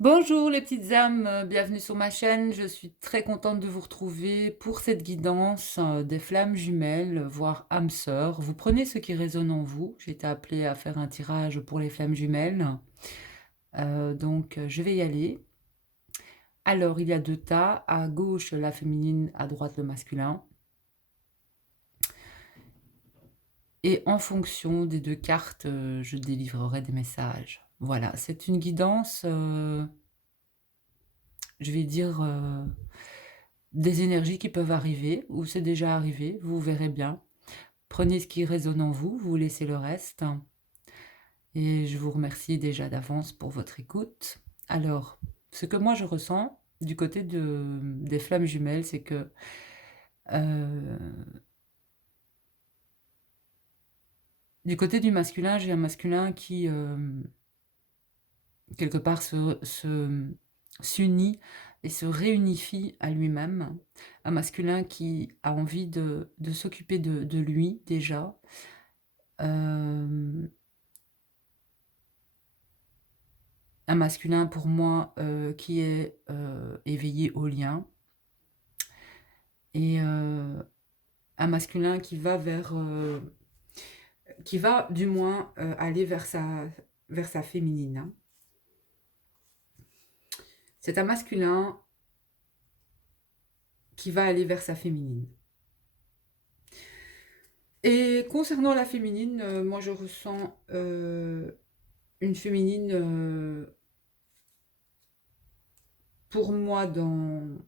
Bonjour les petites âmes, bienvenue sur ma chaîne. Je suis très contente de vous retrouver pour cette guidance, des flammes jumelles, voire âmes sœurs. Vous prenez ce qui résonne en vous. J'ai été appelée à faire un tirage pour les flammes jumelles, je vais y aller. Alors il y a 2 tas, à gauche la féminine, à droite le masculin et en fonction des 2 cartes, je délivrerai des messages. Voilà, c'est une guidance, je vais dire, des énergies qui peuvent arriver ou c'est déjà arrivé, vous verrez bien. Prenez ce qui résonne en vous, vous laissez le reste et je vous remercie déjà d'avance pour votre écoute. Alors, ce que moi je ressens du côté des flammes jumelles, c'est que, heu, du côté du masculin, j'ai un masculin qui, quelque part s'unit et se réunifie à lui-même. Un masculin qui a envie de s'occuper de lui déjà. Hem, un masculin pour moi, qui est, éveillé au lien et un masculin qui va du moins, aller vers sa féminine, hein. C'est un masculin qui va aller vers sa féminine et concernant la féminine, moi je ressens, une féminine, pour moi dans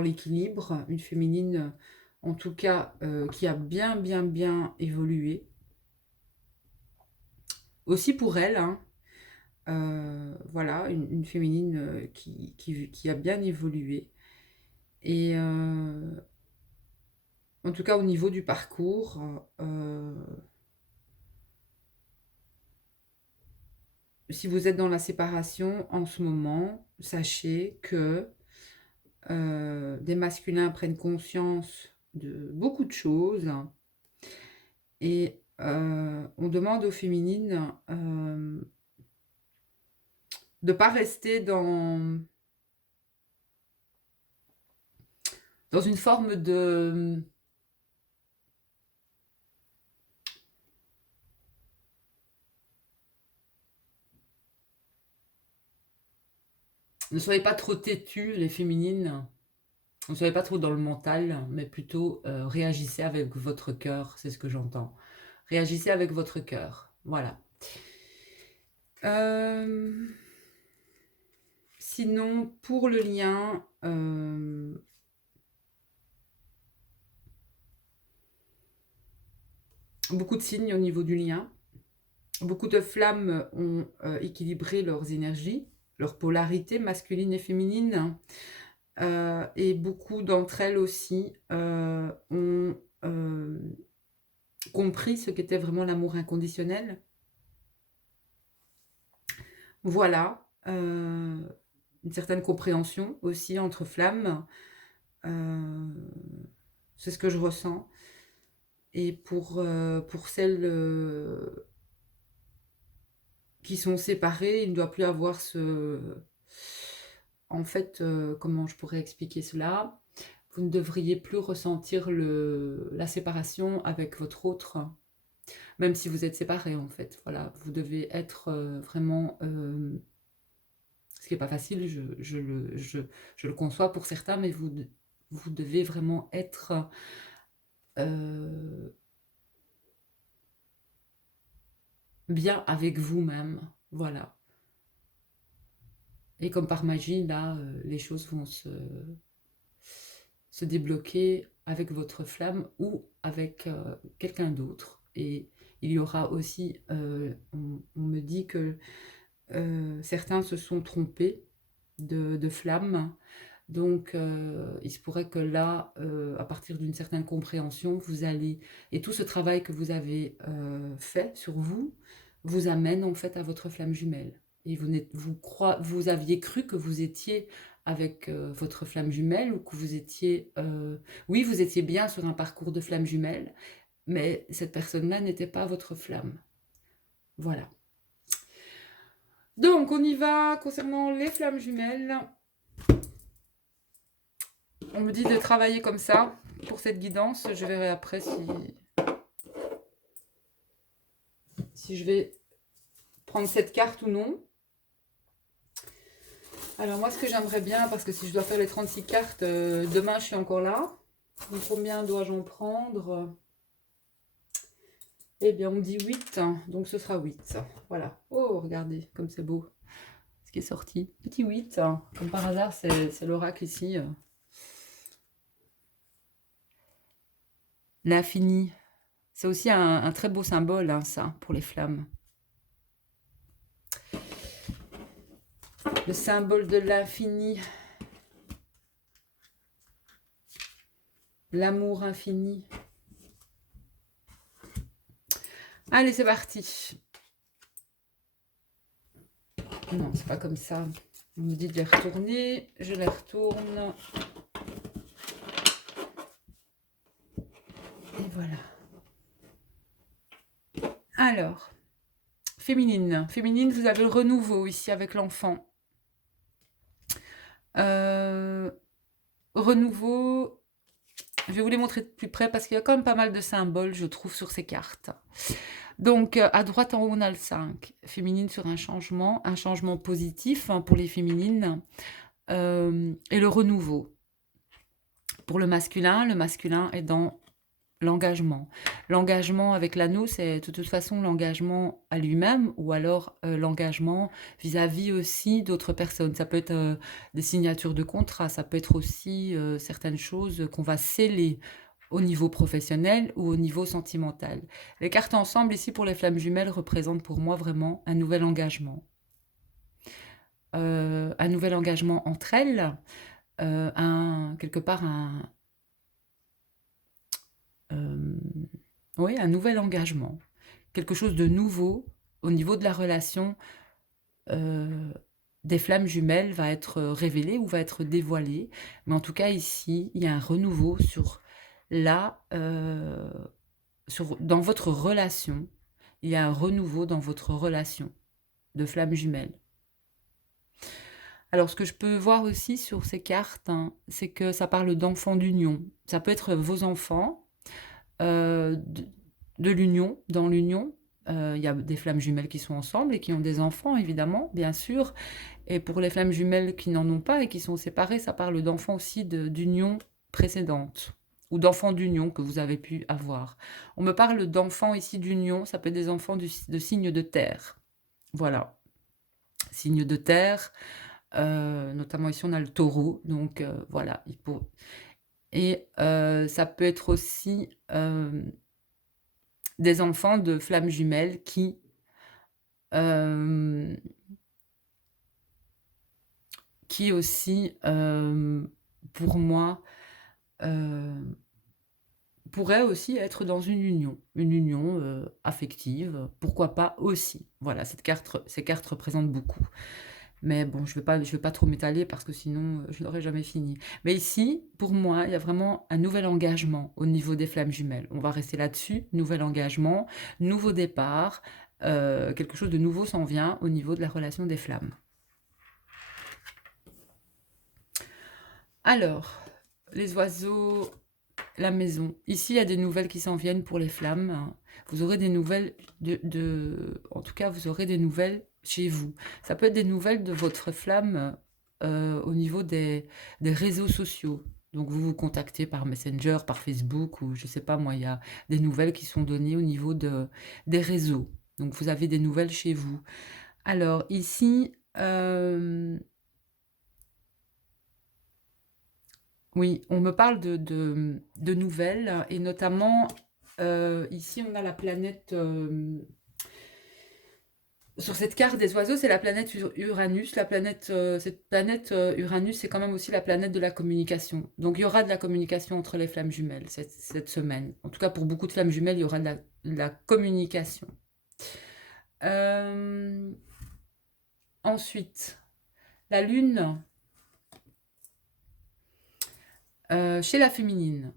l'équilibre, une féminine, en tout cas, qui a bien, bien, bien évolué. Aussi pour elle, hein, voilà, une féminine, qui a bien évolué et en tout cas au niveau du parcours, si vous êtes dans la séparation en ce moment, sachez que, des masculins prennent conscience de beaucoup de choses et on demande aux féminines, de pas rester dans une forme de ne soyez pas trop têtues les féminines, ne soyez pas trop dans le mental, mais plutôt, réagissez avec votre cœur, c'est ce que j'entends. Réagissez avec votre cœur, voilà. Hem, sinon pour le lien, beaucoup de signes au niveau du lien. Beaucoup de flammes ont, équilibré leurs énergies, leur polarité masculine et féminine, et beaucoup d'entre elles aussi, ont, compris ce qu'était vraiment l'amour inconditionnel. Voilà, une certaine compréhension aussi entre flammes, heu, c'est ce que je ressens et pour celles, qui sont séparées, il ne doit plus avoir en fait, comment je pourrais expliquer cela? Vous ne devriez plus ressentir la séparation avec votre autre, même si vous êtes séparés, en fait. Voilà, vous devez être, vraiment, ce qui est pas facile, je le conçois pour certains, mais vous devez vraiment être, heu, bien avec vous-même, voilà et comme par magie, là, les choses vont se débloquer avec votre flamme ou avec, quelqu'un d'autre et il y aura aussi, on me dit que, certains se sont trompés de flamme. Donc il se pourrait que là, à partir d'une certaine compréhension, vous allez et tout ce travail que vous avez, fait sur vous, vous amène en fait à votre flamme jumelle et vous aviez cru que vous étiez avec, votre flamme jumelle ou que vous étiez, oui, vous étiez bien sur un parcours de flamme jumelle, mais cette personne-là n'était pas votre flamme. Voilà. Donc, on y va concernant les flammes jumelles. On me dit de travailler comme ça pour cette guidance. Je verrai après si je vais prendre cette carte ou non. Alors moi, ce que j'aimerais bien, parce que si je dois faire les 36 cartes, demain, je suis encore là. Donc, combien dois-je en prendre? Eh bien, on me dit 8, donc ce sera 8. Voilà. Oh, regardez, comme c'est beau ce qui est sorti. Petit 8, comme par hasard, c'est l'oracle ici. L'infini. C'est aussi un très beau symbole, hein, ça, pour les flammes. Le symbole de l'infini. L'amour infini. Allez, c'est parti. Non, c'est pas comme ça. On me dit de les retourner. Je les retourne. Et voilà. Alors, féminine. Féminine, vous avez le renouveau ici avec l'enfant. Renouveau, je vais vous les montrer de plus près parce qu'il y a quand même pas mal de symboles, je trouve, sur ces cartes. Donc, à droite en haut, on a le 5. Féminine sur un changement positif, hein, pour les féminines. Et le renouveau. Pour le masculin est dans l'engagement. L'engagement avec l'anneau, c'est de toute façon l'engagement à lui-même ou alors l'engagement vis-à-vis aussi d'autres personnes. Ça peut être des signatures de contrat, ça peut être aussi certaines choses qu'on va sceller au niveau professionnel ou au niveau sentimental. Les cartes ensemble ici pour les flammes jumelles représentent pour moi vraiment un nouvel engagement. Un nouvel engagement entre elles, quelque part oui, un nouvel engagement. Quelque chose de nouveau au niveau de la relation des flammes jumelles va être révélé ou va être dévoilé. Mais en tout cas, ici, il y a un renouveau dans votre relation. Il y a un renouveau dans votre relation de flammes jumelles. Alors, ce que je peux voir aussi sur ces cartes, hein, c'est que ça parle d'enfants d'union. Ça peut être vos enfants, de l'union, dans l'union. Il y a des flammes jumelles qui sont ensemble et qui ont des enfants, évidemment, bien sûr. Et pour les flammes jumelles qui n'en ont pas et qui sont séparées, ça parle d'enfants aussi d'union précédente ou d'enfants d'union que vous avez pu avoir. On me parle d'enfants ici d'union, ça peut être des enfants de signes de terre. Voilà, signes de terre, notamment ici on a le taureau, donc voilà. Et ça peut être aussi des enfants de flammes jumelles qui aussi, pour moi, pourraient aussi être dans une union affective, pourquoi pas aussi. Voilà, ces cartes représentent beaucoup. Mais bon, je vais pas trop m'étaler parce que sinon, je n'aurais jamais fini. Mais ici, pour moi, il y a vraiment un nouvel engagement au niveau des flammes jumelles. On va rester là-dessus, nouvel engagement, nouveau départ, quelque chose de nouveau s'en vient au niveau de la relation des flammes. Alors, les oiseaux, la maison. Ici, il y a des nouvelles qui s'en viennent pour les flammes. Vous aurez des nouvelles en tout cas, vous aurez des nouvelles chez vous. Ça peut être des nouvelles de votre flamme au niveau des réseaux sociaux. Donc, vous vous contactez par Messenger, par Facebook, ou je sais pas moi, il y a des nouvelles qui sont données au niveau des réseaux. Donc, vous avez des nouvelles chez vous. Alors, ici, oui, on me parle de nouvelles, et notamment, ici, on a la planète, sur cette carte des oiseaux, c'est la planète Uranus. Cette planète Uranus, c'est quand même aussi la planète de la communication. Donc, il y aura de la communication entre les flammes jumelles cette semaine. En tout cas, pour beaucoup de flammes jumelles, il y aura de la communication. Ensuite, la Lune, chez la féminine.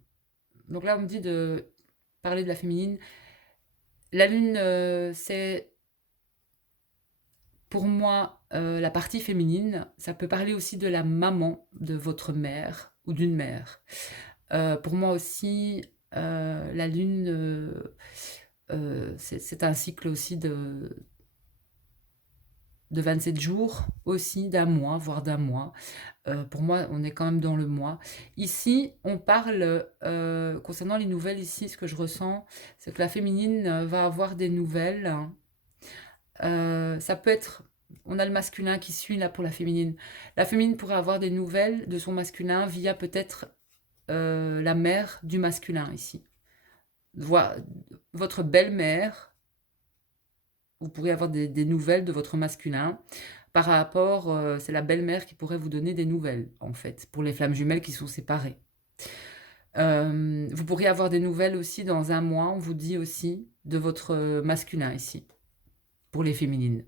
Donc là, on me dit de parler de la féminine. La Lune, c'est pour moi, la partie féminine, ça peut parler aussi de la maman de votre mère ou d'une mère. Pour moi aussi, la lune, c'est un cycle aussi de 27 jours, aussi d'un mois, voire d'un mois. Pour moi, on est quand même dans le mois. Ici, on parle, concernant les nouvelles ici, ce que je ressens, c'est que la féminine va avoir des nouvelles, hein. Ça peut être, on a le masculin qui suit là pour la féminine. La féminine pourrait avoir des nouvelles de son masculin via peut-être la mère du masculin ici. Votre belle-mère, vous pourrez avoir des nouvelles de votre masculin. Par rapport, c'est la belle-mère qui pourrait vous donner des nouvelles, en fait, pour les flammes jumelles qui sont séparées. Vous pourriez avoir des nouvelles aussi dans un mois, on vous dit aussi, de votre masculin ici, pour les féminines.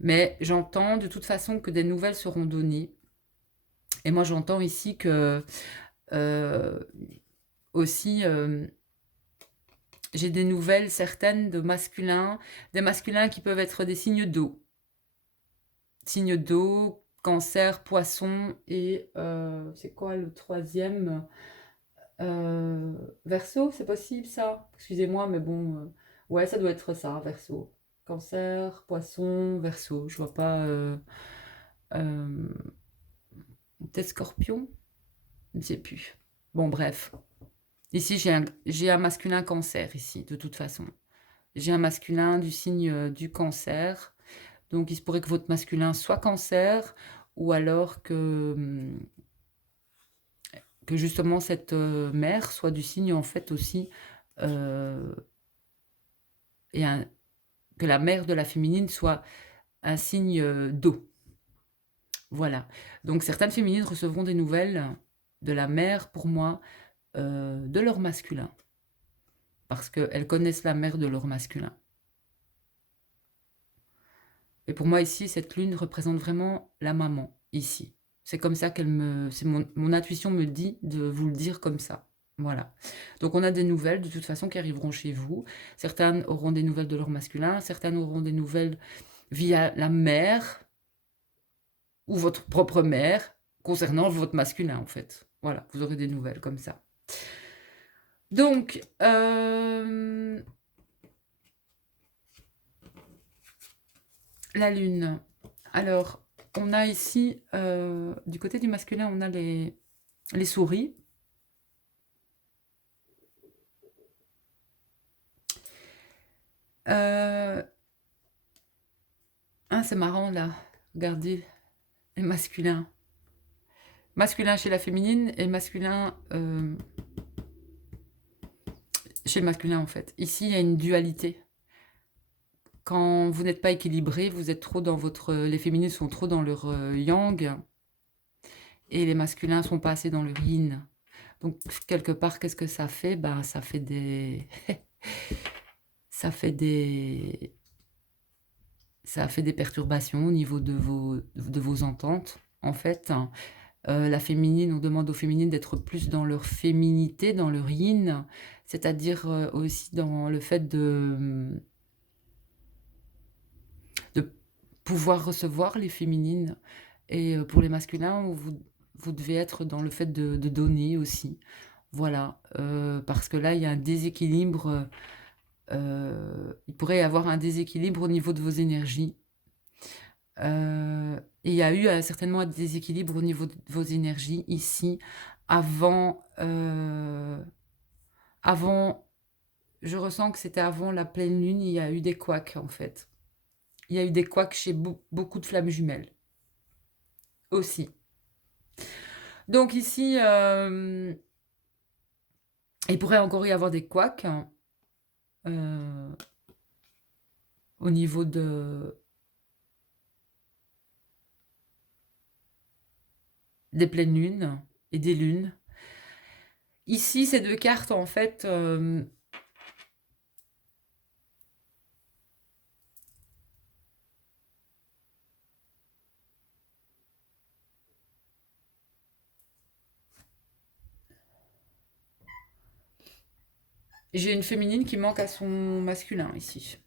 Mais j'entends de toute façon que des nouvelles seront données. Et moi, j'entends ici que aussi, j'ai des nouvelles certaines de masculins, des masculins qui peuvent être des signes d'eau. Signes d'eau, cancer, poisson et c'est quoi le troisième? Verseau, c'est possible ça? Excusez-moi, mais bon, ouais, ça doit être ça, verseau. Cancer, poisson, verseau. Je vois pas. Euh, Peut-être scorpion? Je ne sais plus. Bon, bref. Ici, j'ai un masculin cancer, ici, de toute façon. J'ai un masculin du signe du cancer. Donc, il se pourrait que votre masculin soit cancer, ou alors que justement cette mère soit du signe, en fait, aussi, euh, et que la mère de la féminine soit un signe d'eau. Voilà. Donc, certaines féminines recevront des nouvelles de la mère, pour moi, de leur masculin. Parce qu'elles connaissent la mère de leur masculin. Et pour moi, ici, cette lune représente vraiment la maman, ici. C'est comme ça mon intuition me dit de vous le dire comme ça. Voilà. Donc on a des nouvelles, de toute façon, qui arriveront chez vous. Certaines auront des nouvelles de leur masculin, certaines auront des nouvelles via la mère ou votre propre mère concernant votre masculin, en fait. Voilà, vous aurez des nouvelles comme ça. Donc, la lune. Alors, on a ici, du côté du masculin, on a les souris. Ah, c'est marrant là. Regardez, les masculins. Masculin chez la féminine et masculin chez le masculin en fait. Ici, il y a une dualité. Quand vous n'êtes pas équilibré, vous êtes trop dans votre... Les féminines sont trop dans leur yang et les masculins sont pas assez dans leur yin. Donc, quelque part, qu'est-ce que ça fait? Ben, ça fait des... ça fait des... ça fait des perturbations au niveau de vos ententes, en fait. La féminine, on demande aux féminines d'être plus dans leur féminité, dans leur yin, c'est-à-dire aussi dans le fait de pouvoir recevoir les féminines. Et pour les masculins, vous devez être dans le fait de donner aussi. Voilà, parce que là, il y a un déséquilibre. Il pourrait y avoir un déséquilibre au niveau de vos énergies. Et il y a eu certainement un déséquilibre au niveau de vos énergies ici avant, je ressens que c'était avant la pleine lune, il y a eu des couacs en fait. Il y a eu des couacs chez beaucoup de flammes jumelles aussi. Donc ici, il pourrait encore y avoir des couacs au niveau des pleines lunes et des lunes. Ici, ces deux cartes, en fait, j'ai une féminine qui manque à son masculin ici.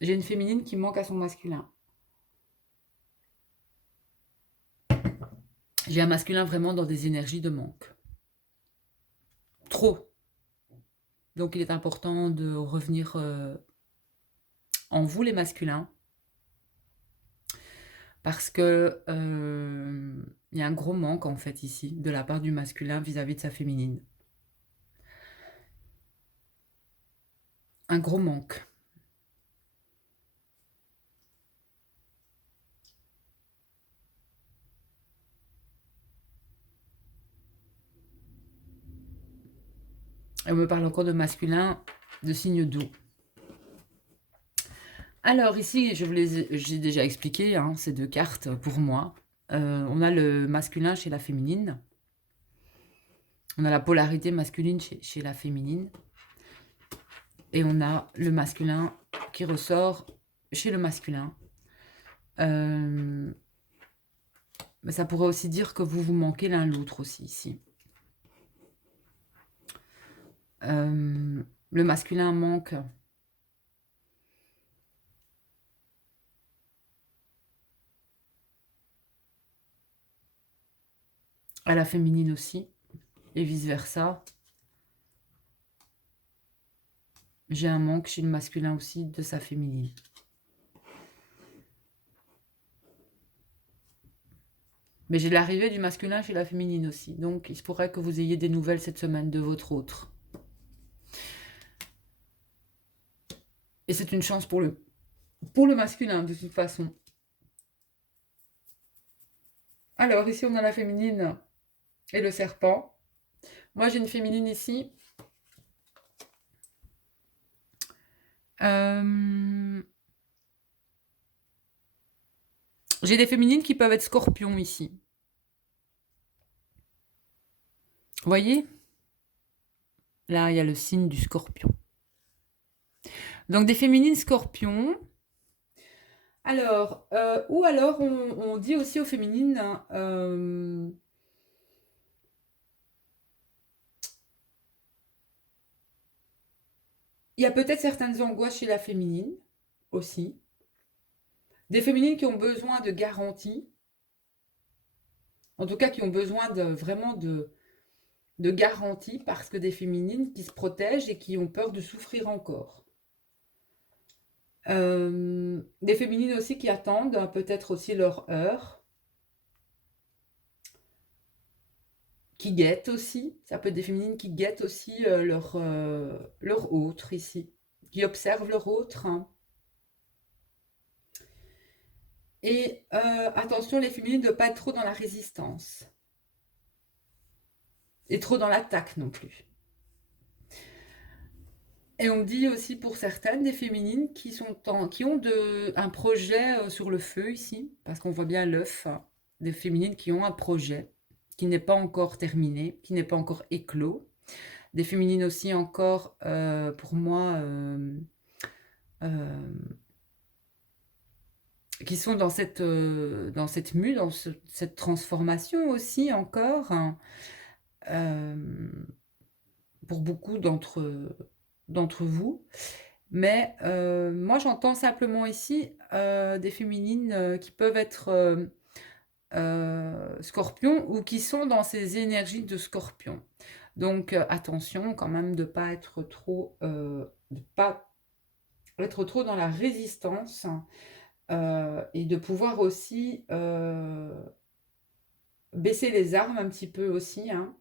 J'ai une féminine qui manque à son masculin. J'ai un masculin vraiment dans des énergies de manque. Trop. Donc il est important de revenir en vous les masculins. Parce que il y a un gros manque en fait ici, de la part du masculin vis-à-vis de sa féminine. Un gros manque. Et on me parle encore de masculin de signe d'eau. Alors ici, j'ai déjà expliqué hein, ces deux cartes pour moi. On a le masculin chez la féminine. On a la polarité masculine chez la féminine. Et on a le masculin qui ressort chez le masculin. Mais ça pourrait aussi dire que vous vous manquez l'un l'autre aussi ici. Le masculin manque à la féminine aussi, et vice-versa. J'ai un manque chez le masculin aussi de sa féminine. Mais j'ai l'arrivée du masculin chez la féminine aussi. Donc, il se pourrait que vous ayez des nouvelles cette semaine de votre autre. Et c'est une chance pour le masculin, de toute façon. Alors, ici, on a la féminine et le serpent. Moi, j'ai une féminine ici. J'ai des féminines qui peuvent être scorpions ici. Vous voyez? Là, il y a le signe du scorpion. Donc, des féminines scorpions. Alors, ou alors, on dit aussi aux féminines... il y a peut-être certaines angoisses chez la féminine aussi. Des féminines qui ont besoin de garanties. En tout cas, qui ont besoin vraiment de garanties parce que des féminines qui se protègent et qui ont peur de souffrir encore. Des féminines aussi qui attendent peut-être aussi leur heure. Qui guettent aussi. Ça peut être des féminines qui guettent aussi leur autre ici. Qui observent leur autre. Hein. Et attention, les féminines de ne pas être trop dans la résistance. Et trop dans l'attaque non plus. Et on me dit aussi pour certaines, des féminines qui ont un projet sur le feu ici, parce qu'on voit bien l'œuf, hein, des féminines qui ont un projet qui n'est pas encore terminé, qui n'est pas encore éclos. Des féminines aussi encore, pour moi, qui sont dans cette mue, dans cette transformation aussi encore, hein, pour beaucoup d'entre vous. Mais moi, j'entends simplement ici des féminines qui peuvent être scorpions ou qui sont dans ces énergies de scorpion. Donc, attention quand même de ne pas être trop dans la résistance et de pouvoir aussi baisser les armes un petit peu aussi. Hein.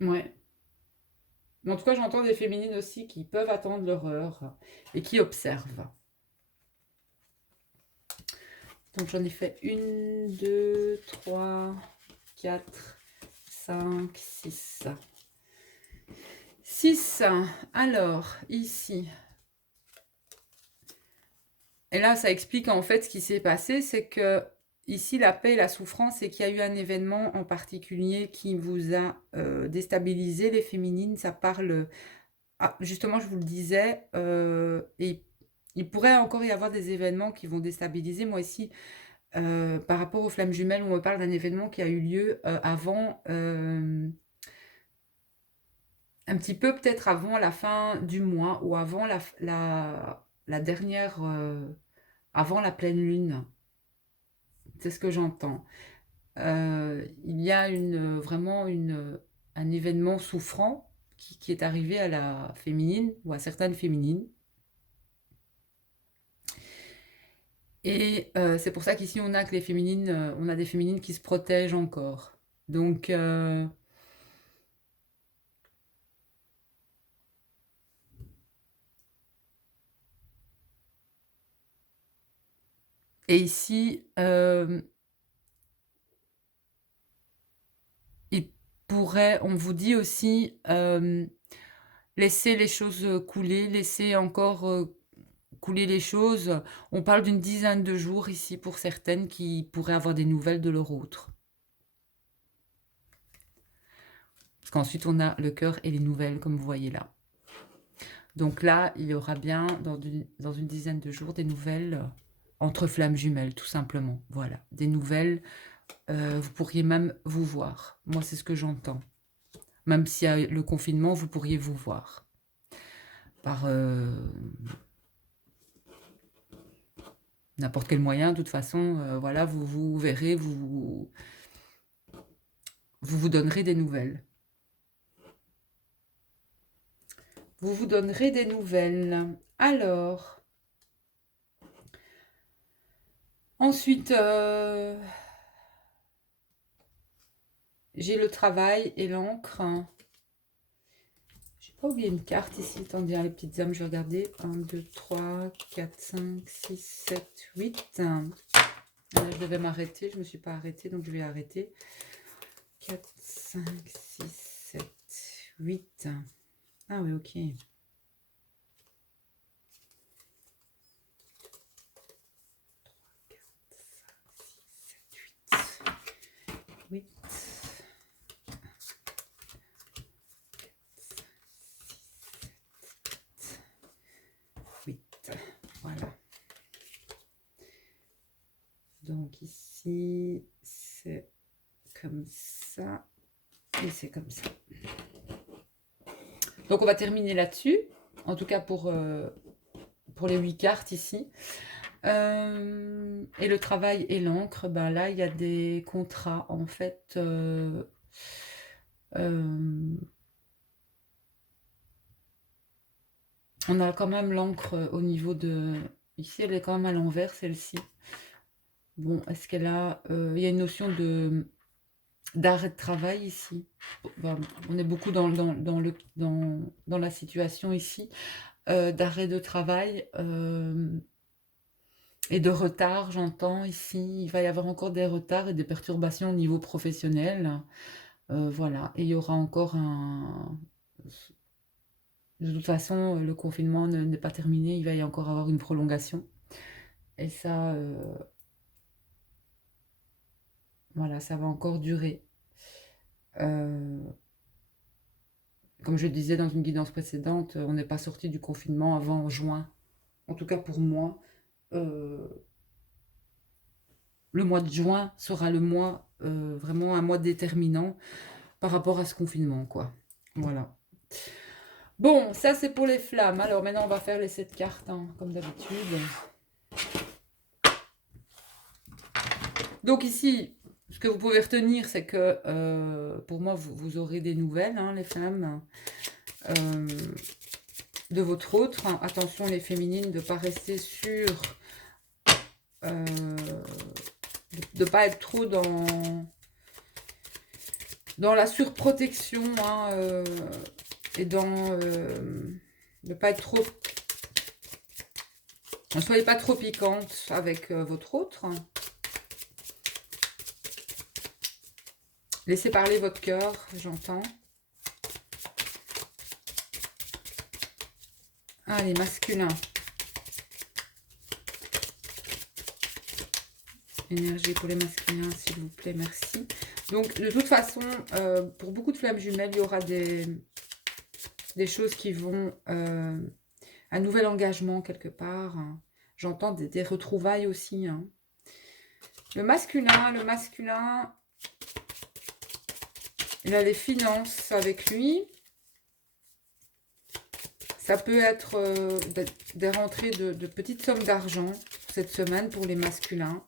Ouais. Mais en tout cas, j'entends des féminines aussi qui peuvent attendre leur heure et qui observent. Donc j'en ai fait 1, 2, 3, 4, 5, 6. 6. Alors, ici. Et là, ça explique en fait ce qui s'est passé, c'est que ici, la paix et la souffrance, c'est qu'il y a eu un événement en particulier qui vous a déstabilisé, les féminines. Ça parle... Ah, justement, je vous le disais, et il pourrait encore y avoir des événements qui vont déstabiliser. Moi, ici, par rapport aux flammes jumelles, on me parle d'un événement qui a eu lieu, avant, un petit peu peut-être avant la fin du mois ou avant la dernière, avant la pleine lune. C'est ce que j'entends. Il y a vraiment un événement souffrant qui est arrivé à la féminine ou à certaines féminines. Et c'est pour ça qu'ici on a que les féminines, on a des féminines qui se protègent encore. Donc et ici, il pourrait, on vous dit aussi, laisser les choses couler, laisser encore couler les choses. On parle d'une dizaine de jours ici pour certaines qui pourraient avoir des nouvelles de leur autre. Parce qu'ensuite on a le cœur et les nouvelles comme vous voyez là. Donc là, il y aura bien dans une dizaine de jours des nouvelles entre flammes jumelles, tout simplement. Voilà, des nouvelles. Vous pourriez même vous voir. Moi, c'est ce que j'entends. Même s'il y a le confinement, vous pourriez vous voir. Par n'importe quel moyen, de toute façon, voilà, vous verrez, vous donnerez des nouvelles. Vous vous donnerez des nouvelles. Alors, ensuite, j'ai le travail et l'encre. J'ai pas oublié une carte ici. Attendez, les petites âmes, je vais regarder. 1, 2, 3, 4, 5, 6, 7, 8. Là, je devais m'arrêter. Je ne me suis pas arrêtée, donc je vais arrêter. 4, 5, 6, 7, 8. Ah oui, ok. 8. Voilà. Donc ici, c'est comme ça. Et c'est comme ça. Donc on va terminer là-dessus. En tout cas pour les 8 cartes ici. Et le travail et l'encre, ben là, il y a des contrats, en fait. On a quand même l'encre au niveau de... Ici, elle est quand même à l'envers, celle-ci. Bon, est-ce qu'elle a... il y a une notion d'arrêt de travail ici. Ben, on est beaucoup dans la situation ici. D'arrêt de travail et de retard, j'entends ici. Il va y avoir encore des retards et des perturbations au niveau professionnel. Voilà. Et il y aura encore un... De toute façon, le confinement n'est pas terminé. Il va y encore avoir une prolongation. Et ça, voilà, ça va encore durer. Comme je disais dans une guidance précédente, on n'est pas sorti du confinement avant juin. En tout cas pour moi, le mois de juin sera le mois, vraiment un mois déterminant par rapport à ce confinement, quoi. Voilà. Bon, ça c'est pour les flammes. Alors maintenant on va faire les 7 cartes, hein, comme d'habitude. Donc ici, ce que vous pouvez retenir, c'est que pour moi, vous aurez des nouvelles, hein, les femmes, de votre autre. Attention les féminines, de ne pas rester sur... de ne pas être trop dans la surprotection, hein, et dans... de ne pas être trop... Ne soyez pas trop piquante avec votre autre. Laissez parler votre cœur, j'entends. Allez, masculin. Énergie pour les masculins, s'il vous plaît, merci. Donc, de toute façon, pour beaucoup de flammes jumelles, il y aura des choses qui vont... un nouvel engagement quelque part. Hein. J'entends des retrouvailles aussi. Hein. Le masculin, il a les finances avec lui. Ça peut être des rentrées de petites sommes d'argent cette semaine pour les masculins.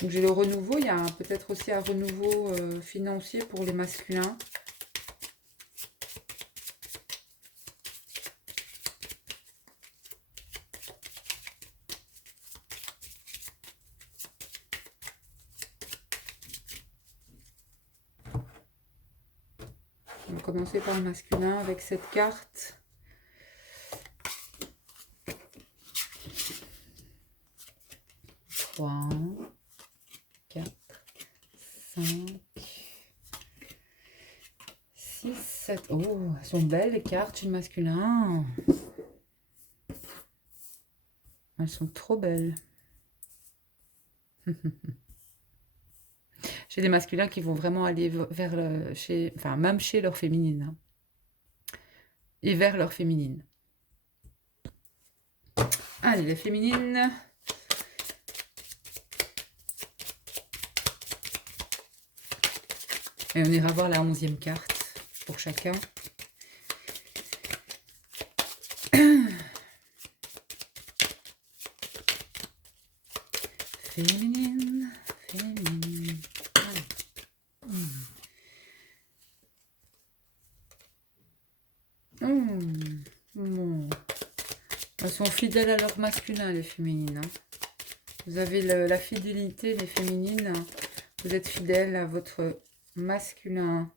Donc j'ai le renouveau, il y a peut-être aussi un renouveau financier pour les masculins. On va commencer par le masculin avec cette carte. Trois, 4, 5, 6, 7. Oh, elles sont belles les cartes chez le masculin. Elles sont trop belles. J'ai des masculins qui vont vraiment aller vers enfin même chez leur féminine. Hein, et vers leur féminine. Allez, les féminines. Et on ira voir la 11e carte pour chacun. Féminine, féminine. Bon. Elles sont fidèles à leur masculin, les féminines. Hein. Vous avez la fidélité, les féminines. Vous êtes fidèles à votre masculin.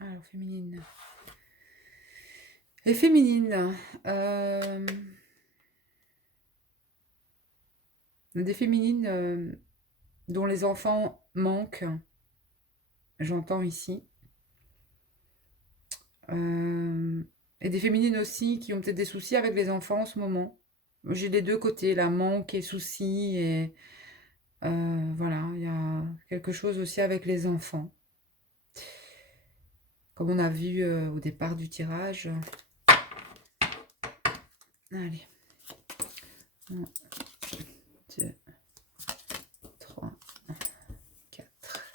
Alors, féminine. Les féminines. Des féminines dont les enfants manquent. J'entends ici. Et des féminines aussi qui ont peut-être des soucis avec les enfants en ce moment. J'ai les deux côtés, la manque et soucis. Et voilà, il y a quelque chose aussi avec les enfants. Comme on a vu au départ du tirage. Allez. 1, 2, 3, 4,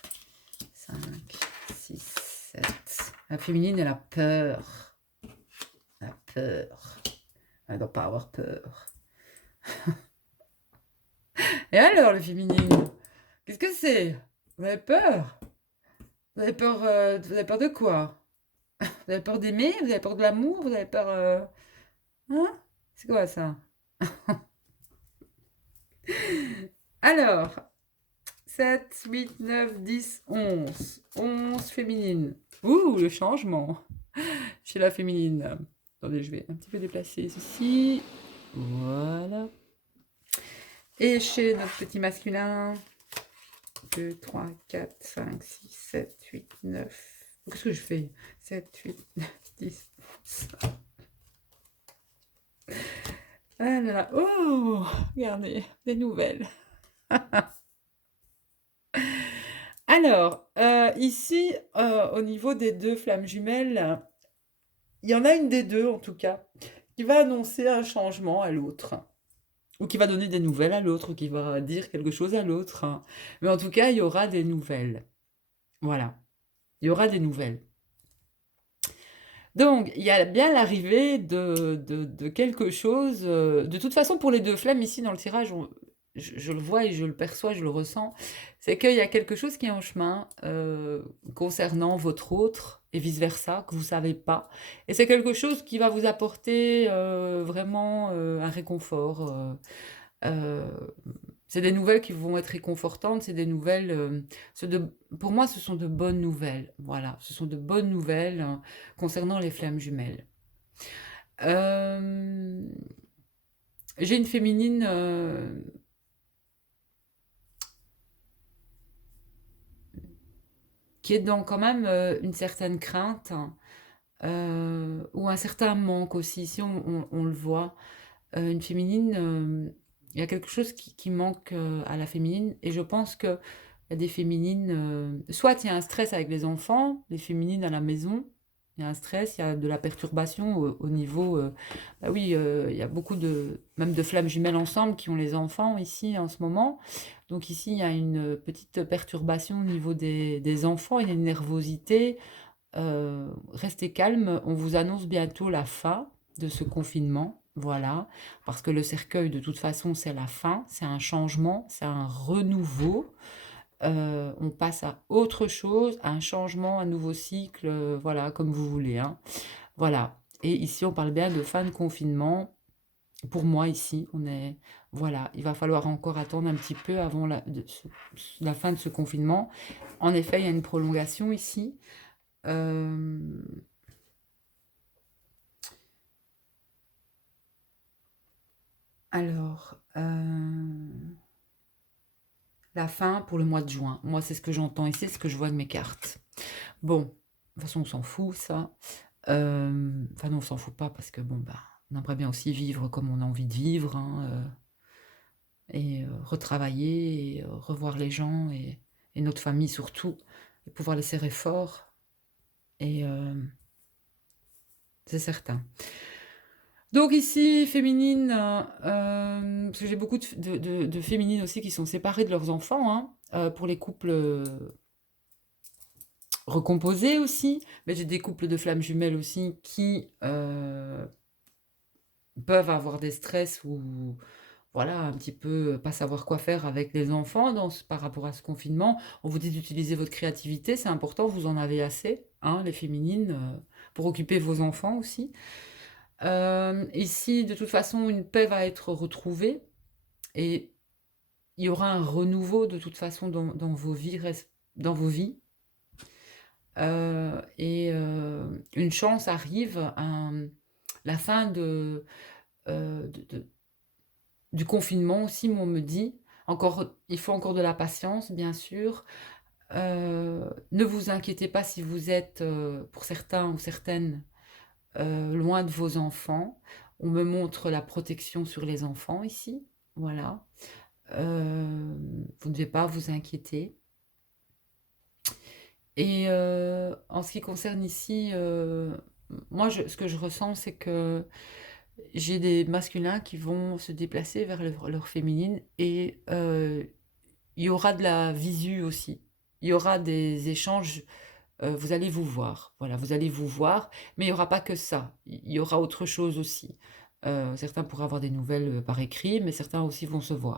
5, 6, 7. La féminine, elle a peur. Elle a peur. Elle ne doit pas avoir peur. Et alors, les féminines, qu'est-ce que c'est? Vous avez peur? Vous avez peur de quoi? Vous avez peur d'aimer? Vous avez peur de l'amour? Vous avez peur... Hein? C'est quoi ça? Alors, 7, 8, 9, 10, 11. 11 féminines. Ouh, le changement chez la féminine. Attendez, je vais un petit peu déplacer ceci. Voilà. Et chez notre petit masculin, 2, 3, 4, 5, 6, 7, 8, 9. Qu'est-ce que je fais? 7, 8, 9, 10, 11. Ah là là. Oh, regardez, des nouvelles. Alors, ici, au niveau des deux flammes jumelles, il y en a une des deux, en tout cas, qui va annoncer un changement à l'autre. Ou qui va donner des nouvelles à l'autre, ou qui va dire quelque chose à l'autre. Hein. Mais en tout cas, il y aura des nouvelles. Voilà. Il y aura des nouvelles. Donc, il y a bien l'arrivée de quelque chose. De toute façon, pour les deux flammes, ici, dans le tirage, je le vois et je le perçois, je le ressens. C'est qu'il y a quelque chose qui est en chemin concernant votre autre et vice-versa, que vous ne savez pas. Et c'est quelque chose qui va vous apporter vraiment un réconfort. Euh, c'est des nouvelles qui vont être réconfortantes, c'est des nouvelles... pour moi, ce sont de bonnes nouvelles. Voilà, ce sont de bonnes nouvelles concernant les flammes jumelles. J'ai une féminine qui est dans quand même, une certaine crainte, ou un certain manque aussi. Ici, on le voit, une féminine, il y a quelque chose qui manque, à la féminine et je pense qu'il y a des féminines, soit il y a un stress avec les enfants, les féminines à la maison, il y a un stress, il y a de la perturbation au niveau, bah oui, il y a beaucoup même de flammes jumelles ensemble qui ont les enfants ici en ce moment. Donc ici, il y a une petite perturbation au niveau des enfants, il y a une nervosité. Restez calme, on vous annonce bientôt la fin de ce confinement, voilà, parce que le cercueil, de toute façon, c'est la fin, c'est un changement, c'est un renouveau. On passe à autre chose, à un changement, un nouveau cycle, voilà, comme vous voulez, hein. Voilà. Et ici, on parle bien de fin de confinement. Pour moi, ici, on est, voilà, il va falloir encore attendre un petit peu avant la fin de ce confinement. En effet, il y a une prolongation ici. Euh, Alors, la fin pour le mois de juin. Moi, c'est ce que j'entends ici, c'est ce que je vois de mes cartes. Bon, de toute façon, on s'en fout, ça. Enfin, non, on s'en fout pas parce que, bon, bah, on aimerait bien aussi vivre comme on a envie de vivre, hein, et retravailler, et revoir les gens, et notre famille surtout, et pouvoir les serrer fort, et c'est certain. Donc ici, féminine, parce que j'ai beaucoup de féminines aussi qui sont séparées de leurs enfants, hein, pour les couples recomposés aussi, mais j'ai des couples de flammes jumelles aussi qui peuvent avoir des stress ou voilà, un petit peu pas savoir quoi faire avec les enfants par rapport à ce confinement. On vous dit d'utiliser votre créativité, c'est important, vous en avez assez, hein, les féminines, pour occuper vos enfants aussi. Ici, de toute façon, une paix va être retrouvée et il y aura un renouveau de toute façon dans vos vies, dans vos vies. Et une chance arrive, la fin du confinement aussi, on me dit. Encore, il faut encore de la patience, bien sûr. Ne vous inquiétez pas si vous êtes, pour certains ou certaines, loin de vos enfants. On me montre la protection sur les enfants ici, voilà. Vous ne devez pas vous inquiéter. Et en ce qui concerne ici, moi, ce que je ressens, c'est que j'ai des masculins qui vont se déplacer vers leur féminine et il y aura de la visu aussi. Il y aura des échanges, vous allez vous voir, voilà, vous allez vous voir, mais il n'y aura pas que ça, il y aura autre chose aussi. Certains pourraient avoir des nouvelles par écrit, mais certains aussi vont se voir.